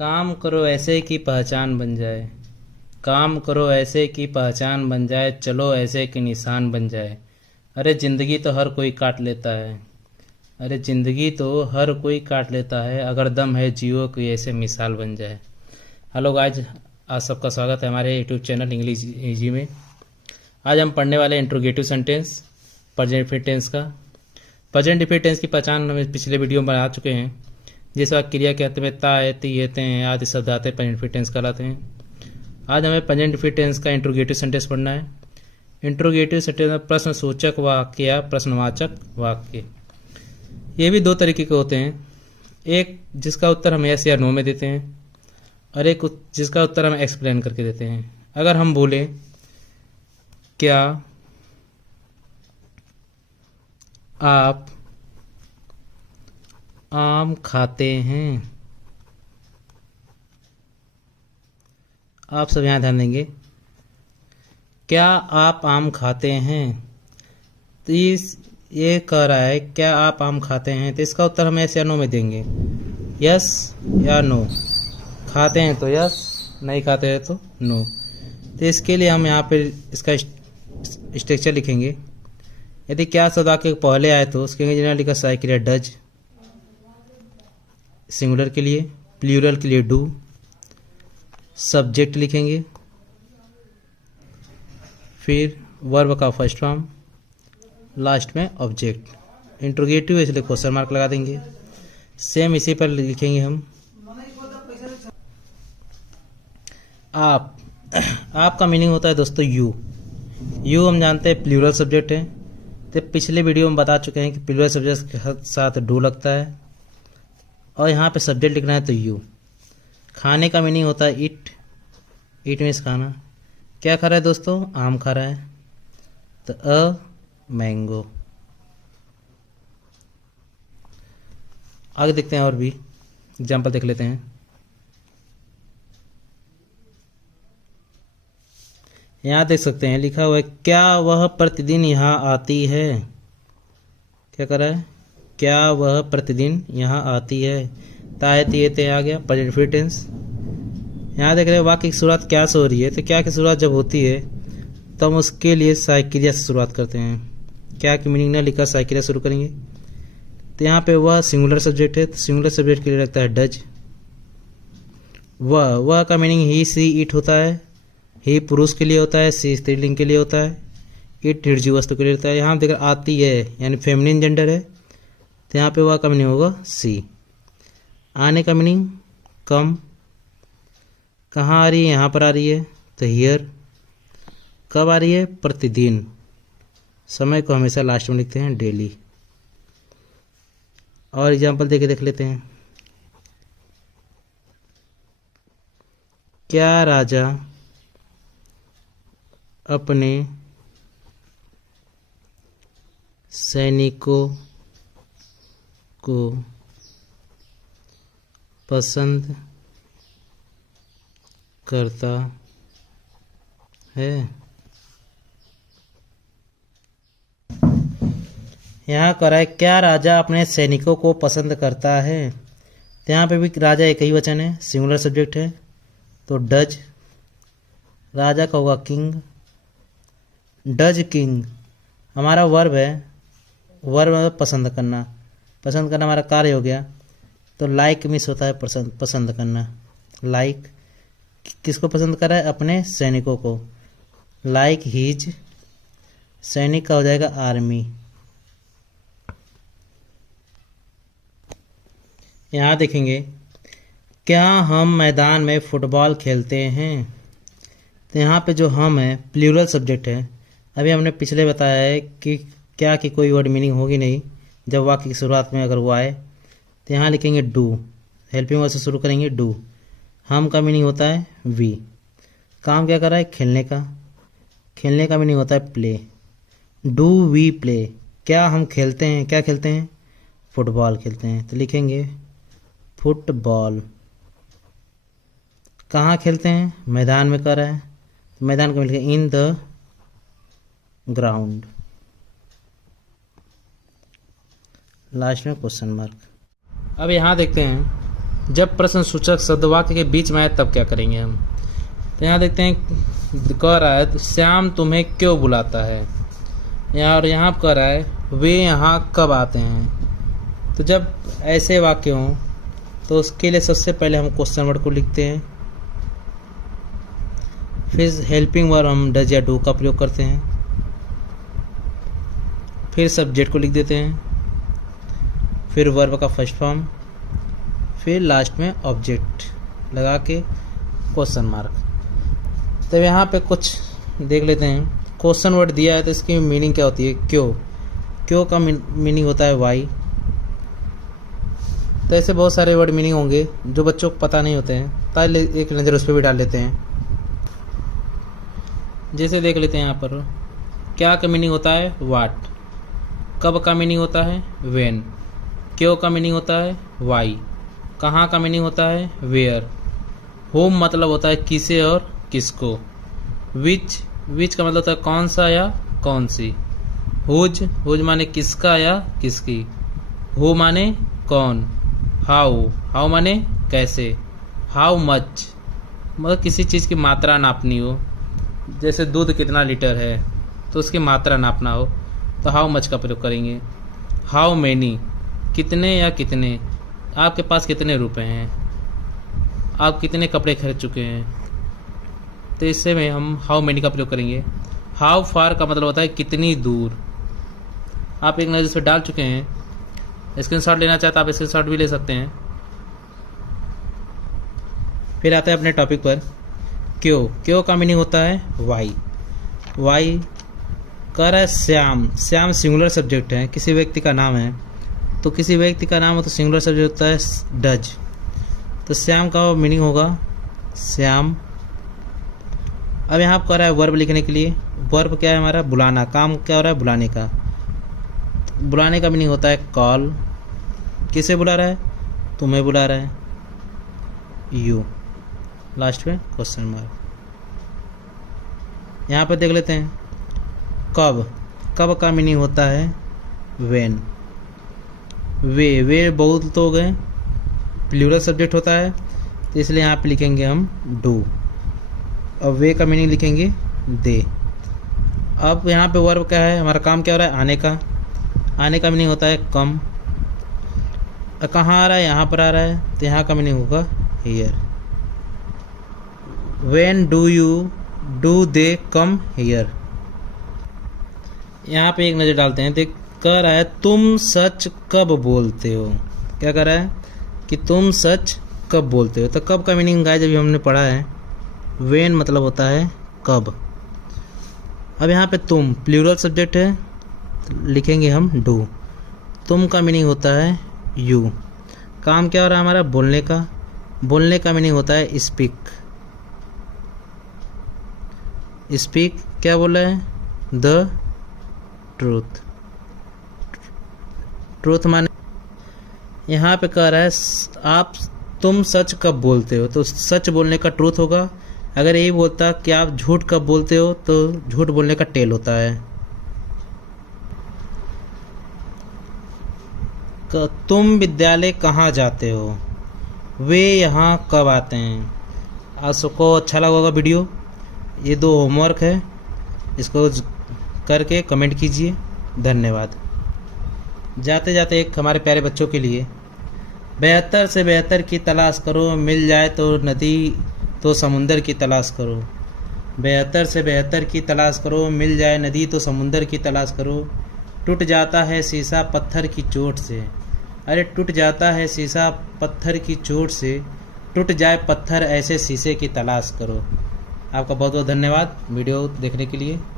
काम करो ऐसे कि पहचान बन जाए। काम करो ऐसे कि पहचान बन जाए, चलो ऐसे कि निशान बन जाए। अरे ज़िंदगी तो हर कोई काट लेता है। अरे ज़िंदगी तो हर कोई काट लेता है, अगर दम है जियो कोई ऐसे मिसाल बन जाए। हेलो गाइज, आज सबका स्वागत है हमारे यूट्यूब चैनल इंग्लिश इजी में। आज हम पढ़ने वाले interrogative sentence present perfect tense का। प्रेजेंट परफेक्ट टेंस की पहचान हम पिछले वीडियो में बना चुके हैं। जिस वक्त क्रिया के अंत में ता है, ती है, ते हैं आदि शब्द आते हैं प्रेजेंट परफेक्ट टेंस कहलाते हैं। आज हमें प्रेजेंट परफेक्ट टेंस का इंट्रोगेटिव सेंटेंस पढ़ना है। इंट्रोगेटिव सेंटेंस में प्रश्न सूचक वाक्य या प्रश्नवाचक वाक्य, ये भी दो तरीके के होते हैं। एक जिसका उत्तर हम यस या नो में देते हैं, और एक जिसका उत्तर हम एक्सप्लेन करके देते हैं। अगर हम बोलें क्या आप आम खाते हैं, आप सब यहाँ ध्यान देंगे। क्या आप आम खाते हैं, तो ये कह रहा है क्या आप आम खाते हैं, तो इसका उत्तर हम यस या नो में देंगे। यस या नो, खाते हैं तो यस, नहीं खाते हैं तो नो। तो इसके लिए हम यहाँ पे इसका स्ट्रक्चर लिखेंगे। यदि क्या शब्द आके पहले आए तो उसके लिए लिखा साइकिल डज सिंगुलर के लिए, प्लूरल के लिए डू, सब्जेक्ट लिखेंगे, फिर वर्ब का फर्स्ट फॉर्म, लास्ट में ऑब्जेक्ट। इंट्रोगेटिव इसलिए क्वेश्चन मार्क लगा देंगे। सेम इसी पर लिखेंगे हम आप। आप का मीनिंग होता है दोस्तों यू। यू हम जानते हैं प्लूरल सब्जेक्ट है, तो पिछले वीडियो में बता चुके हैं कि प्लूरल सब्जेक्ट के साथ डू लगता है, और यहाँ पे सब्जेक्ट लिखना है तो यू। खाने का मीनिंग होता है ईट। ईट मीन्स खाना। क्या खा रहा है दोस्तों, आम खा रहा है, तो अ मैंगो। आगे देखते हैं और भी एग्जाम्पल देख लेते हैं। यहाँ देख सकते हैं लिखा हुआ है क्या वह प्रतिदिन यहाँ आती है। क्या कर रहा है, क्या वह प्रतिदिन यहाँ आती है। ताए तिए ते आ गया प्रेजेंट परफेक्ट टेंस। यहाँ देख रहे हैं वाक्य की शुरुआत क्या से हो रही है, तो क्या की शुरुआत जब होती है तो हम उसके लिए साइकिलिया से शुरुआत करते हैं। क्या की मीनिंग ना लिखा, साइकिलिया शुरू करेंगे। तो यहाँ पे वह सिंगुलर सब्जेक्ट है, तो सिंगुलर सब्जेक्ट के लिए लगता है डज। वह का मीनिंग ही सी इट होता है। ही पुरुष के लिए होता है, सी स्त्रीलिंग के लिए होता है, इट निर्जीव वस्तु के लिए होता है। यहाँ देख आती है यानी फेमिनिन जेंडर है, तो यहाँ पे वह का मीनिंग होगा सी। आने का मीनिंग कम। कहाँ आ रही है, यहाँ पर आ रही है, तो हियर। कब आ रही है, प्रतिदिन। समय को हमेशा लास्ट में लिखते हैं डेली। और एग्जाम्पल देके देख लेते हैं। क्या राजा अपने सैनिकों को पसंद करता है। यहाँ करा है क्या राजा अपने सैनिकों को पसंद करता है, तो यहाँ पे भी राजा एक ही वचन है, सिंगुलर सब्जेक्ट है, तो डज। राजा का होगा किंग। डज किंग हमारा वर्ब है। वर्ब मतलब पसंद करना। पसंद करना हमारा कार्य हो गया, तो लाइक मिस होता है पसंद करना। लाइक किसको पसंद कर रहा है, अपने सैनिकों को। लाइक हीज, सैनिक का हो जाएगा आर्मी। यहाँ देखेंगे क्या हम मैदान में फुटबॉल खेलते हैं, तो यहाँ पे जो हम है प्लूरल सब्जेक्ट है। अभी हमने पिछले बताया है कि क्या की कोई वर्ड मीनिंग होगी नहीं जब वाक्य की शुरुआत में अगर वो आए, तो यहाँ लिखेंगे डू। हेल्पिंग वर्ड से शुरू करेंगे डू। हम का मीनिंग होता है वी। काम क्या कर रहा है, खेलने का। खेलने का मीनिंग होता है प्ले। डू वी प्ले, क्या हम खेलते हैं, क्या खेलते हैं, फुटबॉल खेलते हैं, तो लिखेंगे फुटबॉल। कहाँ खेलते हैं, मैदान में कर रहा है, तो मैदान को मिलेगा इन द ग्राउंड। लास्ट में क्वेश्चन मार्क। अब यहाँ देखते हैं जब प्रश्न सूचक शब्द वाक्य के बीच में आए तब क्या करेंगे हम। तो यहाँ देखते हैं कह रहा है तो श्याम तुम्हें क्यों बुलाता है, और यहाँ कह रहा है वे यहाँ कब आते हैं। तो जब ऐसे वाक्य हों तो उसके लिए सबसे पहले हम क्वेश्चन वर्ड को लिखते हैं, फिर हेल्पिंग वर्ब हम डज या डू का प्रयोग करते हैं, फिर सब्जेक्ट को लिख देते हैं, फिर वर्ब का फर्स्ट फॉर्म, फिर लास्ट में ऑब्जेक्ट लगा के क्वेश्चन मार्क। तो यहाँ पे कुछ देख लेते हैं। क्वेश्चन वर्ड दिया है तो इसकी मीनिंग क्या होती है, क्यों। क्यों का मीनिंग होता है वाई। तो ऐसे बहुत सारे वर्ड मीनिंग होंगे जो बच्चों को पता नहीं होते हैं, ताकि एक नज़र उस पर भी डाल लेते हैं। जैसे देख लेते हैं यहाँ पर क्या का मीनिंग होता है वाट, कब का मीनिंग होता है व्हेन, क्यों का मीनिंग होता है वाई, कहाँ का मीनिंग होता है वेयर, होम मतलब होता है किसे और किसको, विच का मतलब होता है कौन सा या कौन सी, हुज माने किसका या किसकी, हु माने कौन, हाउ माने कैसे, हाउ मच मतलब किसी चीज़ की मात्रा नापनी हो, जैसे दूध कितना लीटर है तो उसकी मात्रा नापना हो तो हाउ मच का प्रयोग करेंगे। हाउ मैनी कितने या कितने, आपके पास कितने रुपए हैं, आप कितने कपड़े खरीद चुके हैं, तो इससे में हम हाउ मैनी का प्रयोग करेंगे। हाउ फार का मतलब होता है कितनी दूर, आप एक नज़र से डाल चुके हैं, स्क्रीनशॉट लेना चाहते आप स्क्रीनशॉट भी ले सकते हैं। फिर आते हैं अपने टॉपिक पर, क्यों का मीनिंग होता है वाई कह रहा है श्याम सिंगुलर सब्जेक्ट है, किसी व्यक्ति का नाम है, तो किसी व्यक्ति का नाम हो तो सिंगुलर सब्जेक्ट होता है डज, तो श्याम का मीनिंग होगा श्याम। अब यहाँ कह रहा है वर्ब लिखने के लिए, वर्ब क्या है हमारा बुलाना, काम क्या हो रहा है बुलाने का, बुलाने का मीनिंग होता है कॉल, किसे बुला रहा है तुम्हें बुला रहा है, यू, लास्ट में क्वेश्चन मार्क। यहाँ पर देख लेते हैं कब का मीनिंग होता है व्हेन, वे बहुत तो हो गए, प्लूरल सब्जेक्ट होता है तो इसलिए यहाँ पे लिखेंगे हम डू, और वे का मीनिंग लिखेंगे दे। अब यहाँ पे वर्ब क्या है, हमारा काम क्या हो रहा है आने का मीनिंग होता है कम, कहाँ आ रहा है यहाँ पर आ रहा है तो यहाँ का मीनिंग होगा here. When do they come here. यहाँ पे एक नज़र डालते हैं, देख कह रहा है तुम सच कब बोलते हो, क्या कह रहा है कि तुम सच कब बोलते हो, तो कब का मीनिंग गाइस अभी हमने पढ़ा है व्हेन मतलब होता है कब। अब यहाँ पे तुम प्लूरल सब्जेक्ट है तो लिखेंगे हम डू, तुम का मीनिंग होता है यू, काम क्या हो रहा है हमारा बोलने का मीनिंग होता है स्पीक क्या बोल रहा है द ट्रूथ माने यहाँ पे कह रहा है तुम सच कब बोलते हो, तो सच बोलने का ट्रूथ होगा। अगर यही बोलता कि आप झूठ कब बोलते हो तो झूठ बोलने का टेल होता है। तुम विद्यालय कहाँ जाते हो, वे यहाँ कब आते हैं। आप सबको अच्छा लगा होगा वीडियो, ये 2 होमवर्क है, इसको करके कमेंट कीजिए। धन्यवाद। जाते जाते एक हमारे प्यारे बच्चों के लिए, बेहतर से बेहतर की तलाश करो, मिल जाए तो नदी तो समुंदर की तलाश करो। बेहतर से बेहतर की तलाश करो, मिल जाए नदी तो समुंदर की तलाश करो। टूट जाता है शीशा पत्थर की चोट से, अरे टूट जाता है शीशा पत्थर की चोट से, टूट जाए पत्थर ऐसे शीशे की तलाश करो। आपका बहुत बहुत धन्यवाद वीडियो देखने के लिए।